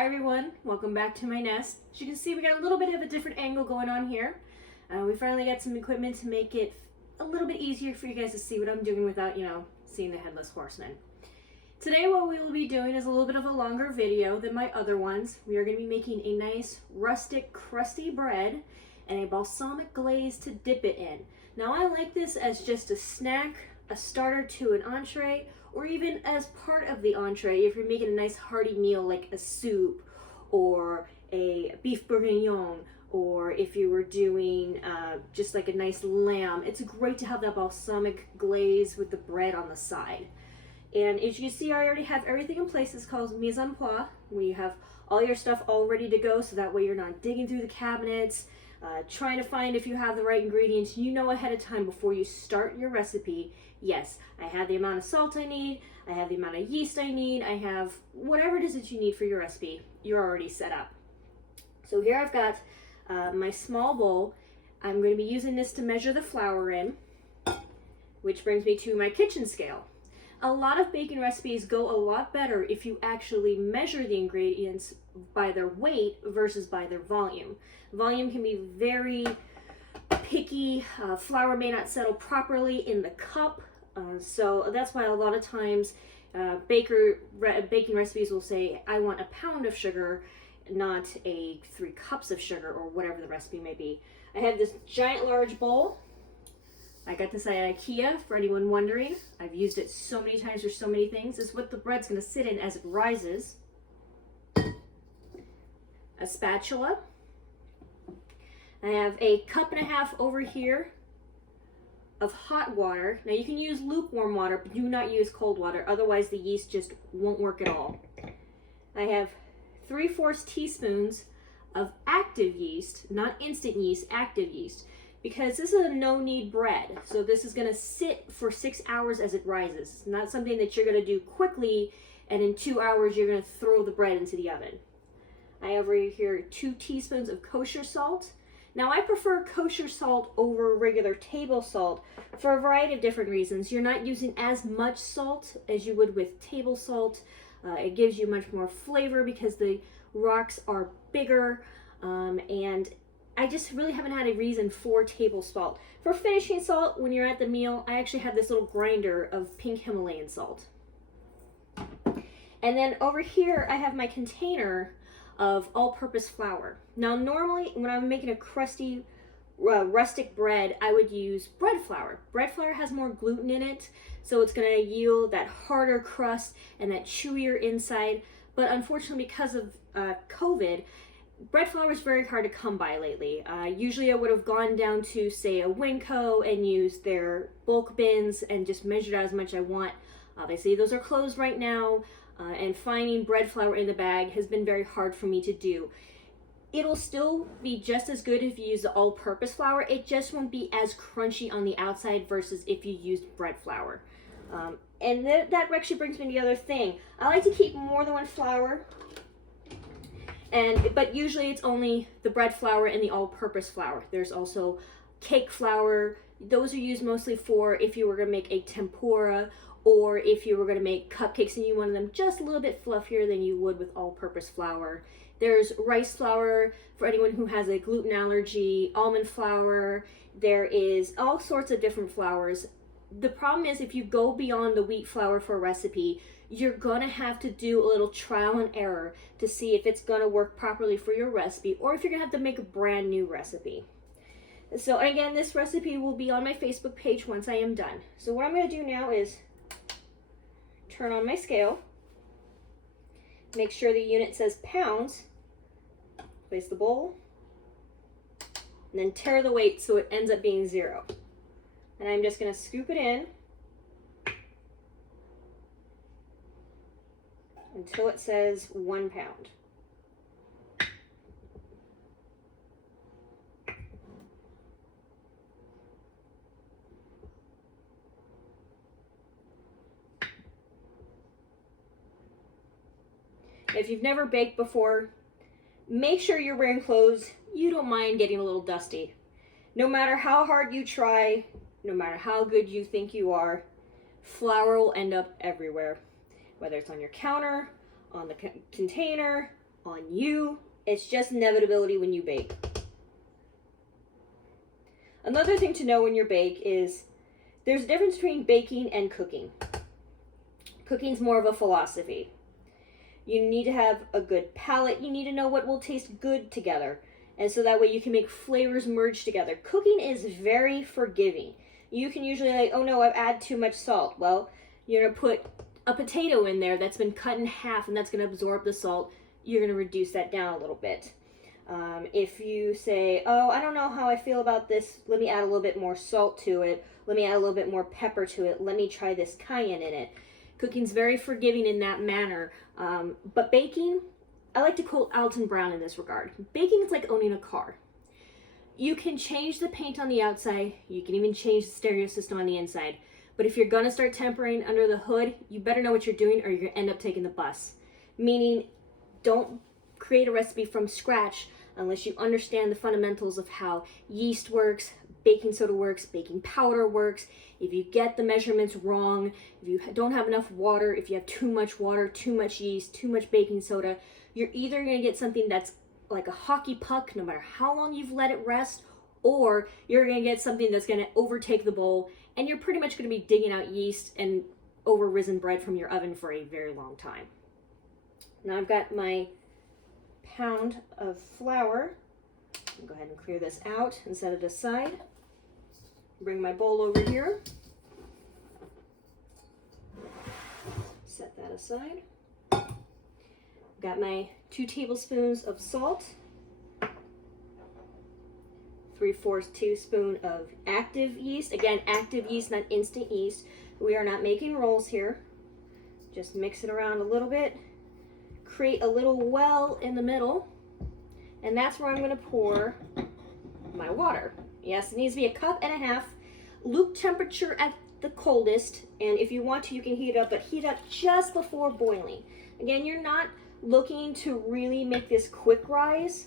Hi everyone, welcome back to my nest. As you can see, we got a little bit of a different angle going on here. We finally got some equipment to make it a little bit easier for you guys to see what I'm doing without, seeing the headless horseman. Today what we will be doing is a little bit of a longer video than my other ones. We are going to be making a nice rustic crusty bread and a balsamic glaze to dip it in. Now I like this as just a snack, a starter to an entree, or even as part of the entree if you're making a nice hearty meal like a soup or a beef bourguignon, or if you were doing just like a nice lamb. It's great to have that balsamic glaze with the bread on the side. And as you can see, I already have everything in place. It's called mise en place, where you have all your stuff all ready to go, so that way you're not digging through the cabinets, trying to find if you have the right ingredients. You know ahead of time before you start your recipe, yes, I have the amount of salt I need, I have the amount of yeast I need, I have whatever it is that you need for your recipe, you're already set up. So here I've got my small bowl. I'm going to be using this to measure the flour in, which brings me to my kitchen scale. A lot of baking recipes go a lot better if you actually measure the ingredients by their weight versus by their volume. Volume can be very picky. Flour may not settle properly in the cup, so that's why a lot of times baking recipes will say, I want a pound of sugar, not 3 cups of sugar, or whatever the recipe may be. I have this giant large bowl. I got this at IKEA, for anyone wondering. I've used it so many times for so many things. This is what the bread's going to sit in as it rises. A spatula. I have a 1.5 cups over here of hot water. Now you can use lukewarm water, but do not use cold water, otherwise the yeast just won't work at all. I have 3/4 teaspoons of active yeast, not instant yeast, active yeast, because this is a no-knead bread. So this is going to sit for 6 hours as it rises. It's not something that you're going to do quickly and in 2 hours you're going to throw the bread into the oven. I have right here 2 teaspoons of kosher salt. Now I prefer kosher salt over regular table salt for a variety of different reasons. You're not using as much salt as you would with table salt. It gives you much more flavor because the rocks are bigger, and I just really haven't had a reason for table salt. For finishing salt, when you're at the meal, I actually have this little grinder of pink Himalayan salt. And then over here, I have my container of all-purpose flour. Now, normally, when I'm making a crusty, rustic bread, I would use bread flour. Bread flour has more gluten in it, so it's gonna yield that harder crust and that chewier inside. But unfortunately, because of COVID, bread flour is very hard to come by lately. Usually I would have gone down to, say, a Winco and used their bulk bins and just measured out as much I want. Obviously, those are closed right now, and finding bread flour in the bag has been very hard for me to do. It'll still be just as good if you use the all-purpose flour. It just won't be as crunchy on the outside versus if you used bread flour. And that actually brings me to the other thing. I like to keep more than one flour. But usually it's only the bread flour and the all-purpose flour. There's also cake flour. Those are used mostly for if you were going to make a tempura, or if you were going to make cupcakes and you wanted them just a little bit fluffier than you would with all-purpose flour. There's rice flour for anyone who has a gluten allergy, almond flour. There is all sorts of different flours. The problem is if you go beyond the wheat flour for a recipe, you're gonna have to do a little trial and error to see if it's gonna work properly for your recipe, or if you're gonna have to make a brand new recipe. So again, this recipe will be on my Facebook page once I am done. So what I'm gonna do now is turn on my scale, make sure the unit says pounds, place the bowl, and then tare the weight so it ends up being 0. And I'm just gonna scoop it in until it says 1 pound. If you've never baked before, make sure you're wearing clothes you don't mind getting a little dusty. No matter how hard you try, no matter how good you think you are, flour will end up everywhere. Whether it's on your counter, on the container, on you. It's just inevitability when you bake. Another thing to know when you bake is there's a difference between baking and cooking. Cooking's more of a philosophy. You need to have a good palate. You need to know what will taste good together. And so that way you can make flavors merge together. Cooking is very forgiving. You can usually like, oh no, I've added too much salt. Well, you're gonna put a potato in there that's been cut in half and that's gonna absorb the salt. You're gonna reduce that down a little bit. If you say, oh, I don't know how I feel about this, let me add a little bit more salt to it. Let me add a little bit more pepper to it. Let me try this cayenne in it. Cooking's very forgiving in that manner. But baking, I like to quote Alton Brown in this regard. Baking is like owning a car. You can change the paint on the outside. You can even change the stereo system on the inside. But if you're going to start tempering under the hood, you better know what you're doing or you're going to end up taking the bus. Meaning, don't create a recipe from scratch unless you understand the fundamentals of how yeast works, baking soda works, baking powder works. If you get the measurements wrong, if you don't have enough water, if you have too much water, too much yeast, too much baking soda, you're either going to get something that's like a hockey puck no matter how long you've let it rest, or you're going to get something that's going to overtake the bowl and you're pretty much going to be digging out yeast and over risen bread from your oven for a very long time. Now I've got my pound of flour. I'll go ahead and clear this out and set it aside. Bring my bowl over here. Set that aside. Got my 2 tablespoons of salt. 3/4 teaspoon of active yeast. Again, active yeast, not instant yeast. We are not making rolls here. Just mix it around a little bit. Create a little well in the middle, and that's where I'm going to pour my water. Yes, it needs to be 1.5 cups, luke temperature at the coldest, and if you want to, you can heat it up, but heat up just before boiling. Again, you're not looking to really make this quick rise.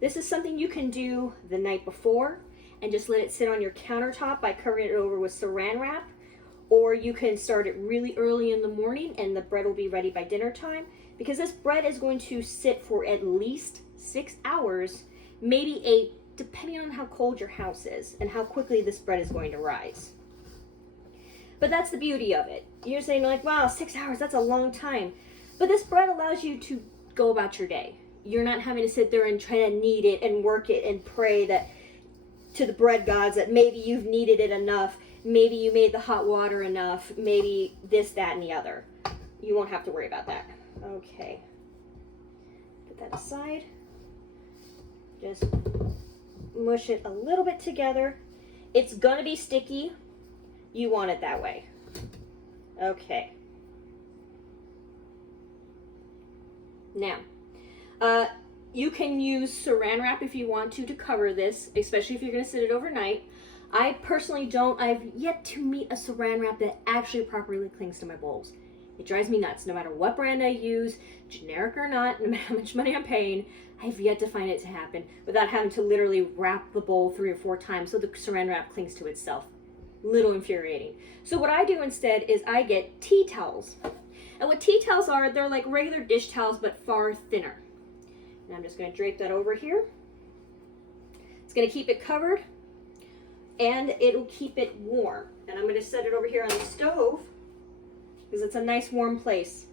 This is something you can do the night before and just let it sit on your countertop by covering it over with saran wrap, or you can start it really early in the morning and the bread will be ready by dinner time. Because this bread is going to sit for at least 6 hours, maybe 8, depending on how cold your house is and how quickly this bread is going to rise. But that's the beauty of it. You're saying like, wow, 6 hours, that's a long time. But this bread allows you to go about your day. You're not having to sit there and try to knead it and work it and pray that to the bread gods that maybe you've kneaded it enough, maybe you made the hot water enough, maybe this, that, and the other. You won't have to worry about that. Okay, put that aside. Just mush it a little bit together. It's gonna be sticky. You want it that way. Okay. Now, you can use saran wrap if you want to cover this, especially if you're gonna sit it overnight. I personally don't. I've yet to meet a saran wrap that actually properly clings to my bowls. It drives me nuts. No matter what brand I use, generic or not, no matter how much money I'm paying, I've yet to find it to happen without having to literally wrap the bowl 3 or 4 times so the saran wrap clings to itself. Little infuriating. So what I do instead is I get tea towels. And what tea towels are, they're like regular dish towels but far thinner. And I'm just going to drape that over here. It's going to keep it covered and it'll keep it warm. And I'm going to set it over here on the stove, because it's a nice warm place.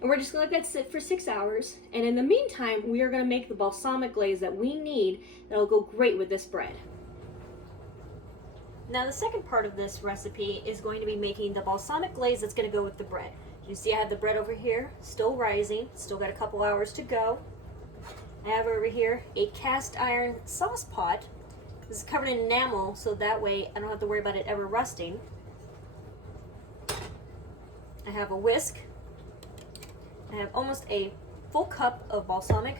And we're just going to let that sit for 6 hours. And in the meantime, we are going to make the balsamic glaze that we need that'll go great with this bread. Now the second part of this recipe is going to be making the balsamic glaze that's going to go with the bread. You see I have the bread over here, still rising, still got a couple hours to go. I have over here a cast iron sauce pot. This is covered in enamel, so that way I don't have to worry about it ever rusting. I have a whisk. I have almost a full cup of balsamic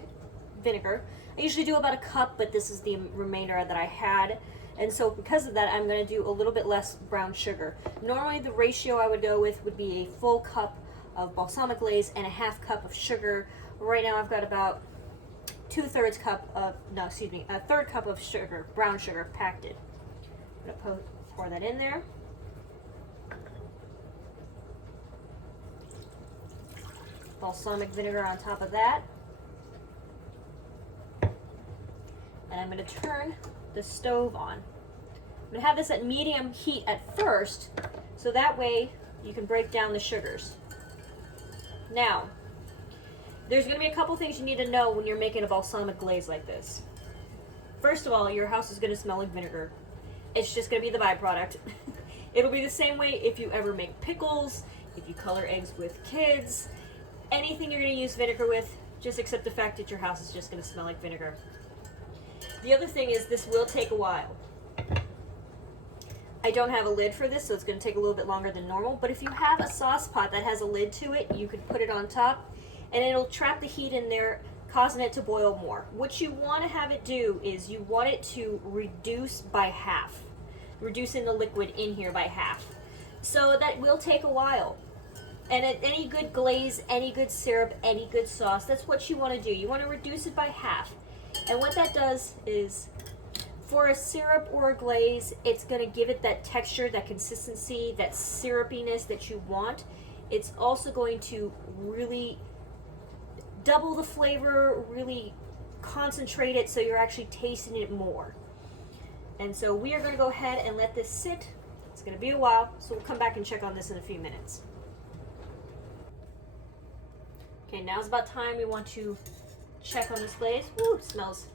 vinegar. I usually do about 1 cup, but this is the remainder that I had. And so because of that, I'm going to do a little bit less brown sugar. Normally the ratio I would go with would be a full cup of balsamic glaze and a 1/2 cup of sugar. Right now I've got about a 1/3 cup of sugar, brown sugar, packed it. I'm going to pour that in there. Balsamic vinegar on top of that. And I'm going to turn the stove on. I'm going to have this at medium heat at first, so that way you can break down the sugars. Now, there's going to be a couple things you need to know when you're making a balsamic glaze like this. First of all, your house is going to smell like vinegar. It's just going to be the byproduct. It'll be the same way if you ever make pickles, if you color eggs with kids, anything you're going to use vinegar with, just accept the fact that your house is just going to smell like vinegar. The other thing is this will take a while. I don't have a lid for this, so it's going to take a little bit longer than normal, but if you have a sauce pot that has a lid to it, you can put it on top and it'll trap the heat in there, causing it to boil more. What you want to have it do is you want it to reduce by half. Reducing the liquid in here by half. So that will take a while. And any good glaze, any good syrup, any good sauce, that's what you want to do. You want to reduce it by half. And what that does is, for a syrup or a glaze, it's going to give it that texture, that consistency, that syrupiness that you want. It's also going to really double the flavor, really concentrate it so you're actually tasting it more. And so we are going to go ahead and let this sit. It's going to be a while, so we'll come back and check on this in a few minutes. Okay, now's about time we want to check on this glaze. Woo, it smells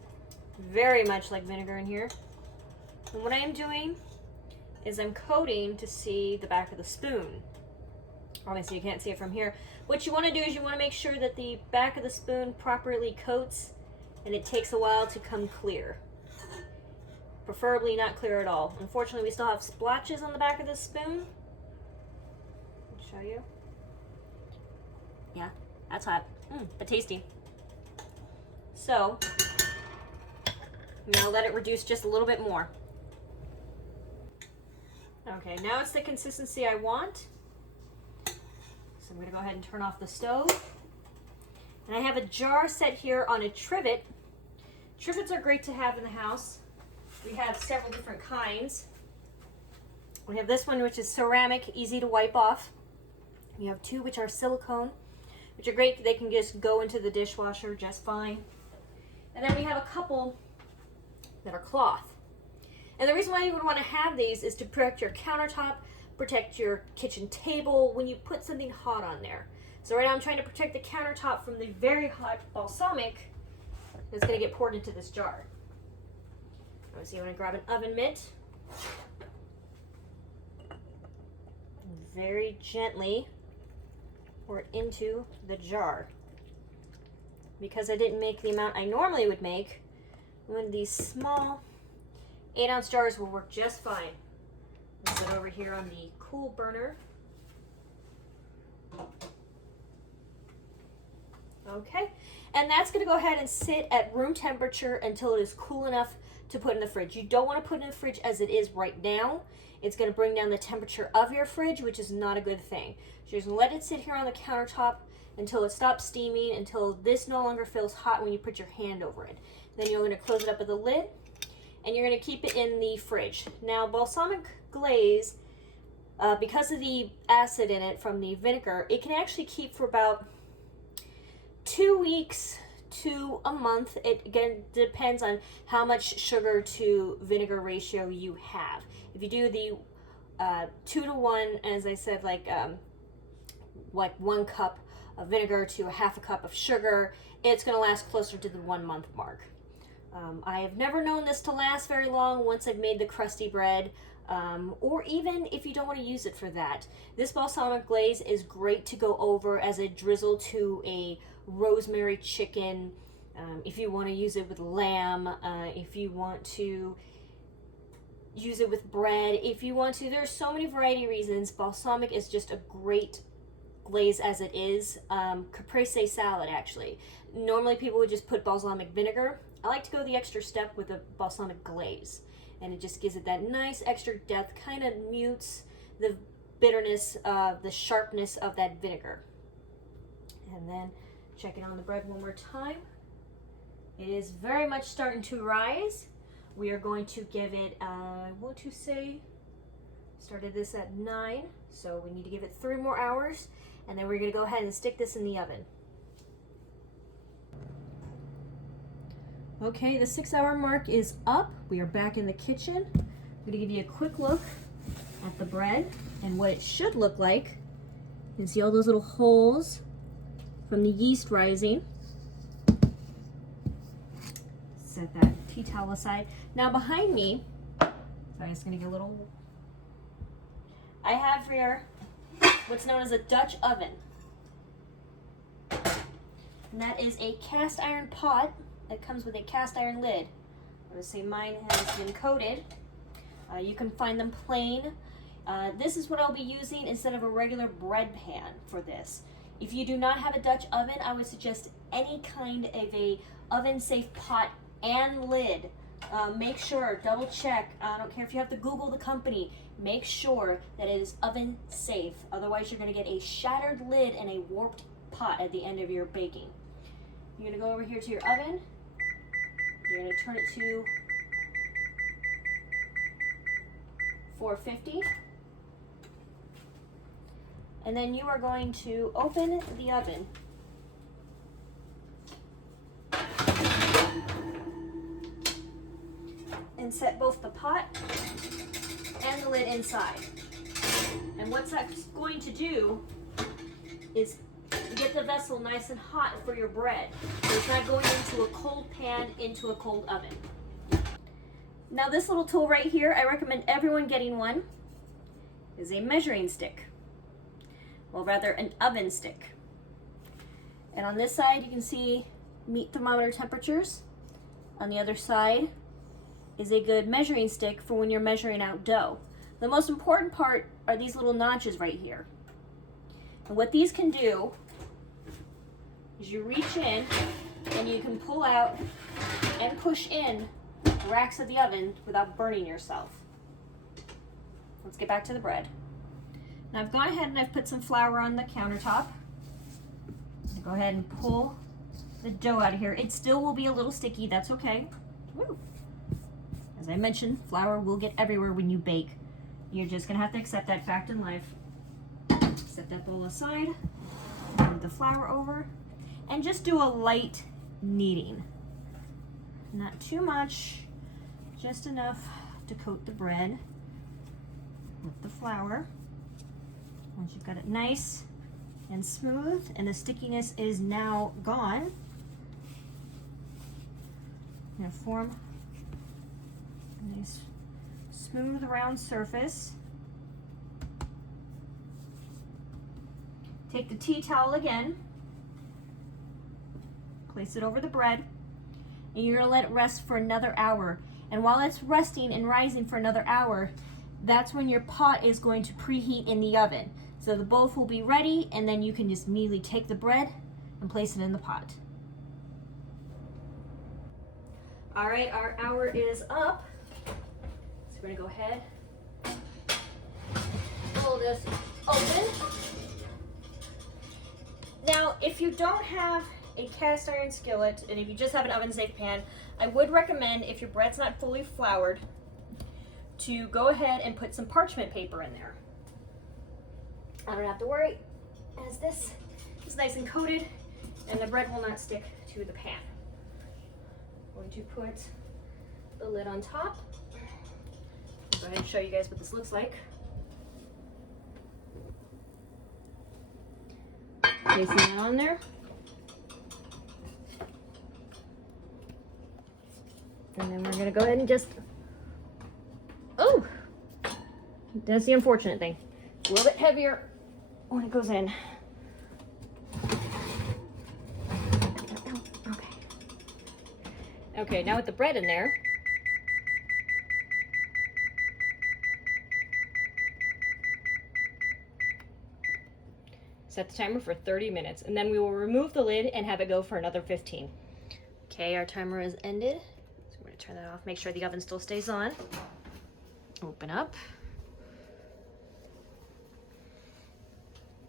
very much like vinegar in here. And what I am doing is I'm coating to see the back of the spoon. Obviously you can't see it from here. What you want to do is you want to make sure that the back of the spoon properly coats and it takes a while to come clear. Preferably not clear at all. Unfortunately, we still have splotches on the back of this spoon. I'll show you. Yeah, that's hot, but tasty. So, now let it reduce just a little bit more. Okay, now it's the consistency I want. So I'm gonna go ahead and turn off the stove. And I have a jar set here on a trivet. Trivets are great to have in the house. We have several different kinds. We have this one, which is ceramic, easy to wipe off. We have two which are silicone, which are great. They can just go into the dishwasher just fine. And then we have a couple that are cloth. And the reason why you would want to have these is to protect your countertop, protect your kitchen table when you put something hot on there. So right now I'm trying to protect the countertop from the very hot balsamic that's going to get poured into this jar. So you want to grab an oven mitt. Very gently pour it into the jar. Because I didn't make the amount I normally would make, one of these small 8-ounce jars will work just fine. Put it over here on the cool burner. Okay, and that's going to go ahead and sit at room temperature until it is cool enough to put in the fridge. You don't want to put it in the fridge as it is right now. It's going to bring down the temperature of your fridge, which is not a good thing. So you're just going to let it sit here on the countertop until it stops steaming, until this no longer feels hot when you put your hand over it. Then you're going to close it up with a lid, and you're going to keep it in the fridge. Now, balsamic glaze, because of the acid in it from the vinegar, it can actually keep for about 2 weeks to a month. It again depends on how much sugar to vinegar ratio you have. If you do the 2 to 1, as I said, like 1 cup of vinegar to a half a cup of sugar, it's going to last closer to the 1 month mark. I have never known this to last very long once I've made the crusty bread, or even if you don't want to use it for that. This balsamic glaze is great to go over as a drizzle to a rosemary chicken, if you want to use it with lamb, if you want to use it with bread, if you want to. There's so many variety reasons. Balsamic is just a great glaze as it is. Caprese salad, actually. Normally people would just put balsamic vinegar. I like to go the extra step with a balsamic glaze, and it just gives it that nice extra depth, kind of mutes the bitterness, the sharpness of that vinegar. And then check it on the bread one more time. It is very much starting to rise. We are going to give it, I want to say, started this at 9, so we need to give it 3 more hours, and then we're going to go ahead and stick this in the oven. Okay, the 6-hour mark is up. We are back in the kitchen. I'm gonna give you a quick look at the bread and what it should look like. You can see all those little holes from the yeast rising. Set that tea towel aside. Now behind me, sorry, it's gonna get a little, I have here what's known as a Dutch oven. And that is a cast iron pot that comes with a cast iron lid. I would say mine has been coated. You can find them plain. This is what I'll be using instead of a regular bread pan for this. If you do not have a Dutch oven, I would suggest any kind of a oven safe pot and lid. Make sure, double check, I don't care if you have to Google the company, make sure that it is oven safe. Otherwise you're gonna get a shattered lid and a warped pot at the end of your baking. You're gonna go over here to your oven. You're gonna turn it to 450. And then you are going to open the oven. And set both the pot and the lid inside. And what that's going to do is get the vessel nice and hot for your bread. So it's not going into a cold pan, into a cold oven. Now this little tool right here, I recommend everyone getting one, is a measuring stick. Well, rather an oven stick. And on this side, you can see meat thermometer temperatures. On the other side is a good measuring stick for when you're measuring out dough. The most important part are these little notches right here. And what these can do is you reach in and you can pull out and push in the racks of the oven without burning yourself. Let's get back to the bread. Now I've gone ahead and I've put some flour on the countertop. Go ahead and pull the dough out of here. It still will be a little sticky, that's okay. Woo. As I mentioned, flour will get everywhere when you bake. You're just gonna have to accept that fact in life. Set that bowl aside, move the flour over, and just do a light kneading. Not too much, just enough to coat the bread with the flour. Once you've got it nice and smooth and the stickiness is now gone, you're gonna form a nice smooth round surface. Take the tea towel again, place it over the bread, and you're gonna let it rest for another hour. And while it's resting and rising for another hour, that's when your pot is going to preheat in the oven. So the both will be ready, and then you can just immediately take the bread and place it in the pot. All right, our hour is up. So we're gonna go ahead, pull this open. Now, if you don't have a cast iron skillet, and if you just have an oven safe pan, I would recommend, if your bread's not fully floured, to go ahead and put some parchment paper in there. I don't have to worry, as this is nice and coated and the bread will not stick to the pan. I'm going to put the lid on top. I'll go ahead and show you guys what this looks like. Placing that on there. And then we're gonna go ahead and just, oh, that's the unfortunate thing. It's a little bit heavier when it goes in. Okay. Okay, now with the bread in there, set the timer for 30 minutes, and then we will remove the lid and have it go for another 15. Okay, our timer is ended. So we're gonna turn that off, make sure the oven still stays on. Open up.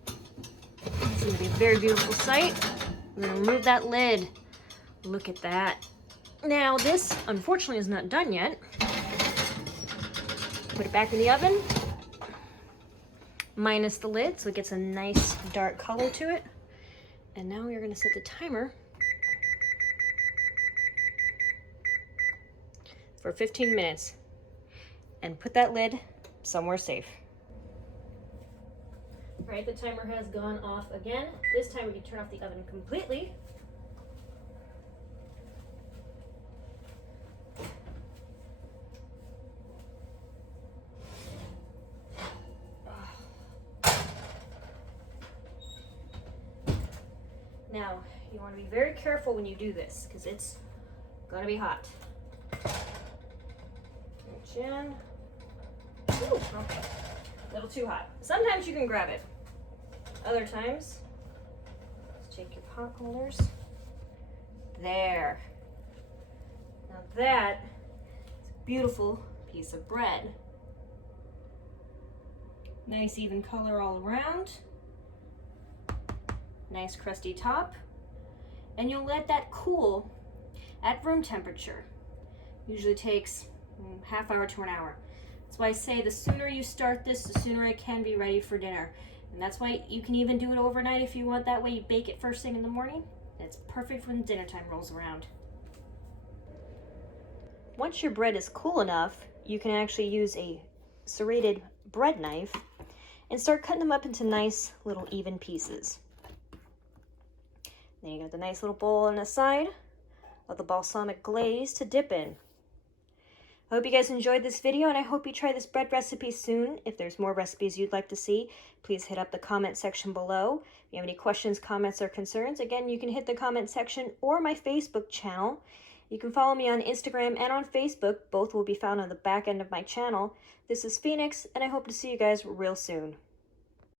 It's gonna be a very beautiful sight. We're gonna remove that lid. Look at that. Now this, unfortunately, is not done yet. Put it back in the oven, minus the lid, so it gets a nice dark color to it. And now we're gonna set the timer for 15 minutes and put that lid somewhere safe. All right, the timer has gone off again. This time we can turn off the oven completely. Now, you want to be very careful when you do this because it's gonna be hot. Reach in. Ooh, okay. A little too hot. Sometimes you can grab it. Other times, just take your pot holders. There. Now that is a beautiful piece of bread. Nice even color all around. Nice crusty top. And you'll let that cool at room temperature. Usually takes half hour to an hour. That's why I say the sooner you start this, the sooner it can be ready for dinner. And that's why you can even do it overnight if you want. That way you bake it first thing in the morning. It's perfect when dinner time rolls around. Once your bread is cool enough, you can actually use a serrated bread knife and start cutting them up into nice little even pieces. Then you got the nice little bowl on the side of the balsamic glaze to dip in. I hope you guys enjoyed this video, and I hope you try this bread recipe soon. If there's more recipes you'd like to see, please hit up the comment section below. If you have any questions, comments, or concerns, again, you can hit the comment section or my Facebook channel. You can follow me on Instagram and on Facebook. Both will be found on the back end of my channel. This is Phoenix, and I hope to see you guys real soon.